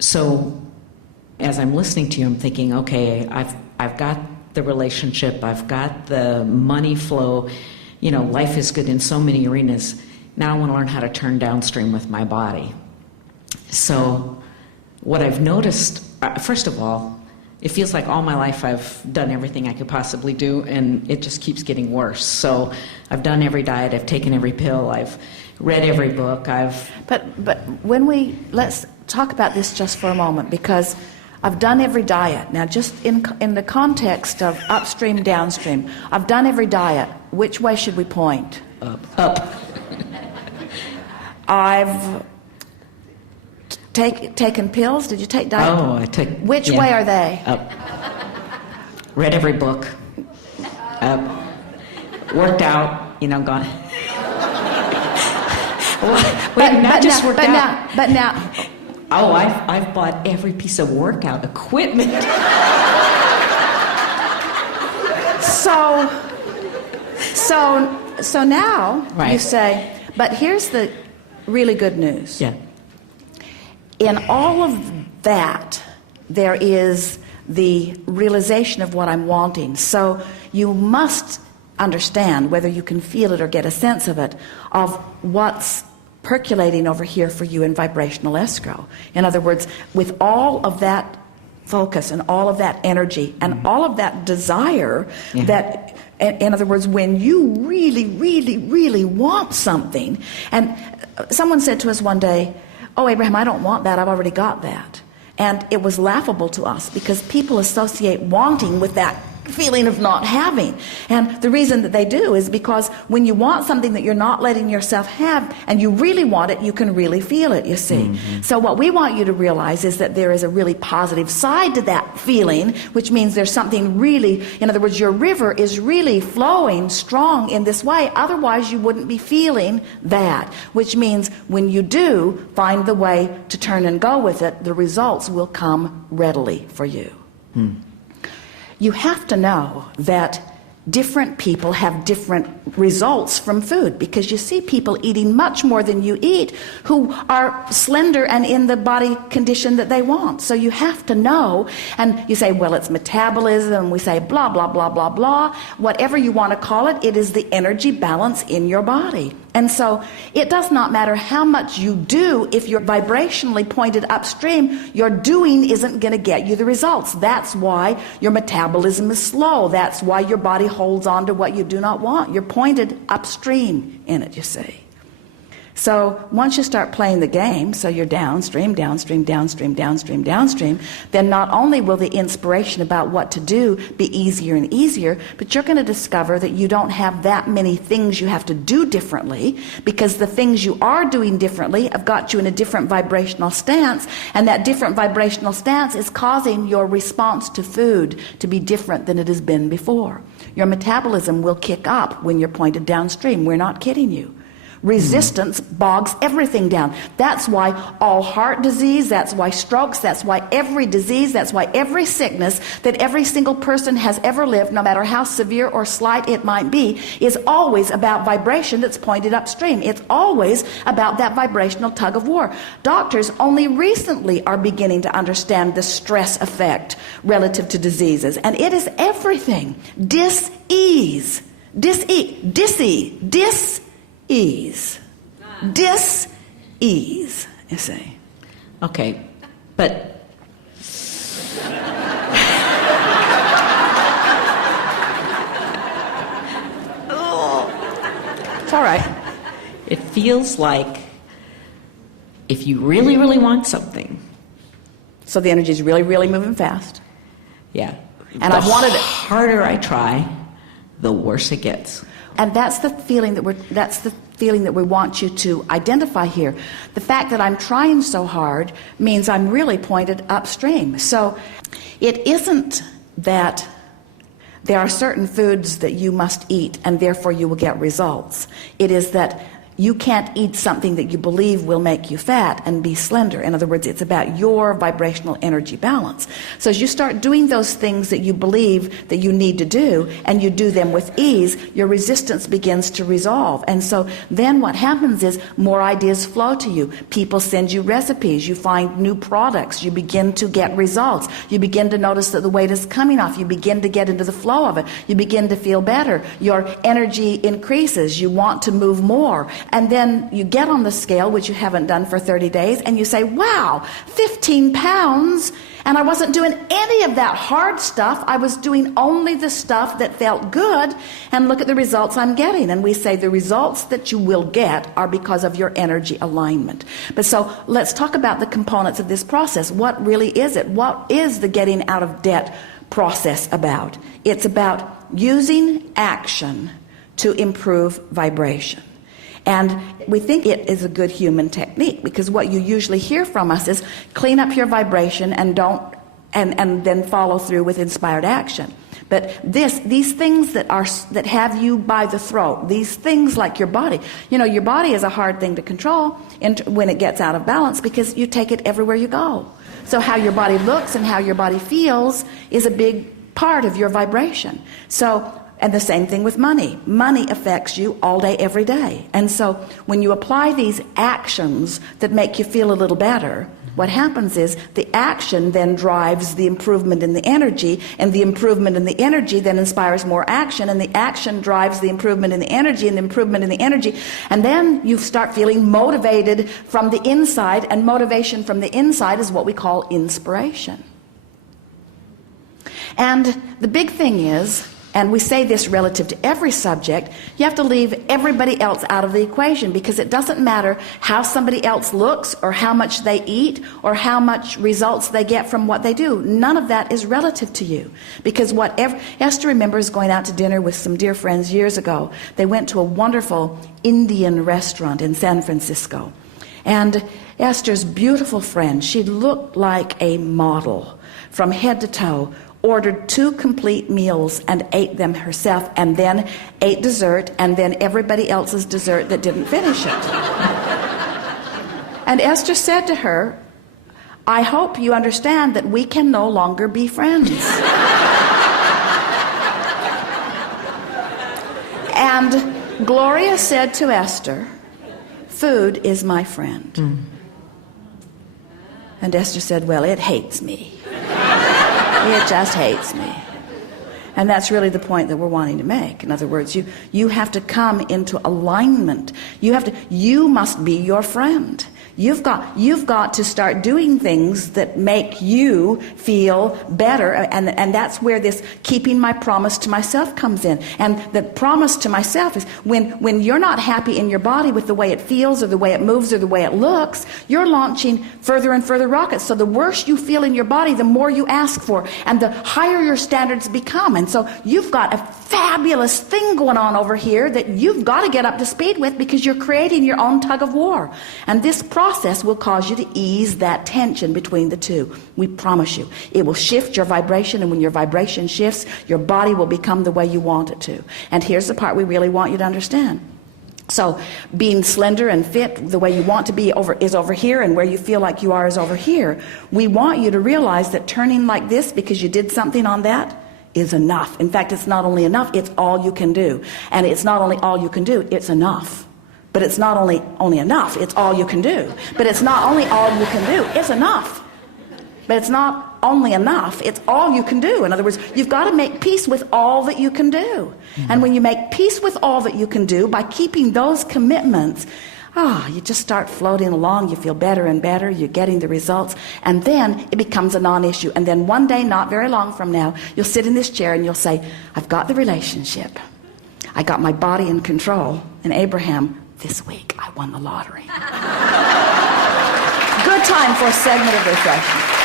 So as I'm listening to you, I'm thinking, okay, I've got the relationship, I've got the money flow, life is good in so many arenas. Now I want to learn how to turn downstream with my body. So what I've noticed, first of all, it feels like all my life I've done everything I could possibly do, and it just keeps getting worse. So I've done every diet, I've taken every pill, I've read every book, But let's talk about this just for a moment, because I've done every diet. Now, just in the context of upstream, downstream, I've done every diet. Which way should we point? Up. I've taken pills. Did you take diet? Oh, I took... Which way are they? Up. Read every book. Up. Worked out, gone. But now... Oh, I've bought every piece of workout equipment. So now right. You say, but here's the really good news. Yeah. In all of that, there is the realization of what I'm wanting. So you must understand, whether you can feel it or get a sense of it, of what's percolating over here for you in vibrational escrow. In other words, with all of that focus and all of that energy and all of that desire, that, in other words, when you really, really, really want something, and someone said to us one day, "Oh, Abraham, I don't want that, I've already got that." And it was laughable to us because people associate wanting with that feeling of not having. And the reason that they do is because when you want something that you're not letting yourself have and you really want it, you can really feel it, you see. Mm-hmm. So what we want you to realize is that there is a really positive side to that feeling, which means there's something really, in other words, your river is really flowing strong in this way. Otherwise, you wouldn't be feeling that, which means when you do find the way to turn and go with it, the results will come readily for you. You have to know that different people have different results from food, because you see people eating much more than you eat who are slender and in the body condition that they want. So you have to know, and you say, well, it's metabolism, we say blah, blah, blah, blah, blah. Whatever you want to call it, it is the energy balance in your body. And so it does not matter how much you do. If you're vibrationally pointed upstream, your doing isn't going to get you the results. That's why your metabolism is slow. That's why your body holds on to what you do not want. You're pointed upstream in it, you see. So once you start playing the game, so you're downstream, downstream, downstream, downstream, downstream, then not only will the inspiration about what to do be easier and easier, but you're going to discover that you don't have that many things you have to do differently, because the things you are doing differently have got you in a different vibrational stance, and that different vibrational stance is causing your response to food to be different than it has been before. Your metabolism will kick up when you're pointed downstream. We're not kidding you. Resistance bogs everything down. That's why all heart disease, that's why strokes, that's why every disease, that's why every sickness that every single person has ever lived, no matter how severe or slight it might be, is always about vibration that's pointed upstream. It's always about that vibrational tug of war. Doctors only recently are beginning to understand the stress effect relative to diseases, and it is everything. Dis-ease, dis-ease, you see. Okay, but it's all right. It feels like if you really, really want something. So the energy is really, really moving fast. Yeah. And I've wanted it. The harder I try, the worse it gets. And that's the feeling that we want you to identify here. The fact that I'm trying so hard means I'm really pointed upstream. So it isn't that there are certain foods that you must eat and therefore you will get results. It is that you can't eat something that you believe will make you fat and be slender. In other words, it's about your vibrational energy balance. So as you start doing those things that you believe that you need to do, and you do them with ease, your resistance begins to resolve. And so then what happens is more ideas flow to you. People send you recipes. You find new products. You begin to get results. You begin to notice that the weight is coming off. You begin to get into the flow of it. You begin to feel better. Your energy increases. You want to move more. And then you get on the scale, which you haven't done for 30 days, and you say, wow, 15 pounds, and I wasn't doing any of that hard stuff. I was doing only the stuff that felt good, and look at the results I'm getting. And we say the results that you will get are because of your energy alignment. But so let's talk about the components of this process. What really is it? What is the getting out of debt process about? It's about using action to improve vibration. And we think it is a good human technique, because what you usually hear from us is clean up your vibration and then follow through with inspired action. But these things that have you by the throat, these things like your body, your body is a hard thing to control when it gets out of balance, because you take it everywhere you go. So how your body looks and how your body feels is a big part of your vibration. And the same thing with money. Money affects you all day, every day. And so when you apply these actions that make you feel a little better, what happens is the action then drives the improvement in the energy, and the improvement in the energy then inspires more action, and the action drives the improvement in the energy, and the improvement in the energy, and then you start feeling motivated from the inside, and motivation from the inside is what we call inspiration. And the big thing is, and we say this relative to every subject, you have to leave everybody else out of the equation, because it doesn't matter how somebody else looks or how much they eat or how much results they get from what they do. None of that is relative to you, because Esther remembers going out to dinner with some dear friends years ago. They went to a wonderful Indian restaurant in San Francisco, and Esther's beautiful friend, she looked like a model from head to toe, ordered 2 complete meals and ate them herself, and then ate dessert, and then everybody else's dessert that didn't finish it. And Esther said to her, I hope you understand that we can no longer be friends. And Gloria said to Esther, food is my friend. And Esther said, well, it hates me. It just hates me. And that's really the point that we're wanting to make. In other words, you have to come into alignment. You must be your friend. You've got to start doing things that make you feel better, and that's where this keeping my promise to myself comes in. And the promise to myself is when you're not happy in your body with the way it feels or the way it moves or the way it looks, you're launching further and further rockets. So the worse you feel in your body, the more you ask for, and the higher your standards become. And so you've got a fabulous thing going on over here that you've got to get up to speed with, because you're creating your own tug of war. And this process will cause you to ease that tension between the two. We promise you. It will shift your vibration, and when your vibration shifts, your body will become the way you want it to. And here's the part we really want you to understand. So being slender and fit the way you want to be is over here, and where you feel like you are is over here. We want you to realize that turning like this because you did something on that is enough. In fact, it's not only enough, it's all you can do. And it's not only all you can do, it's enough. But it's not only enough, it's all you can do. But it's not only all you can do, it's enough. But it's not only enough, it's all you can do. In other words, you've got to make peace with all that you can do. And when you make peace with all that you can do, by keeping those commitments, you just start floating along. You feel better and better. You're getting the results. And then it becomes a non-issue. And then one day, not very long from now, you'll sit in this chair and you'll say, I've got the relationship. I got my body in control. And Abraham, this week, I won the lottery. Good time for a segment of refreshment.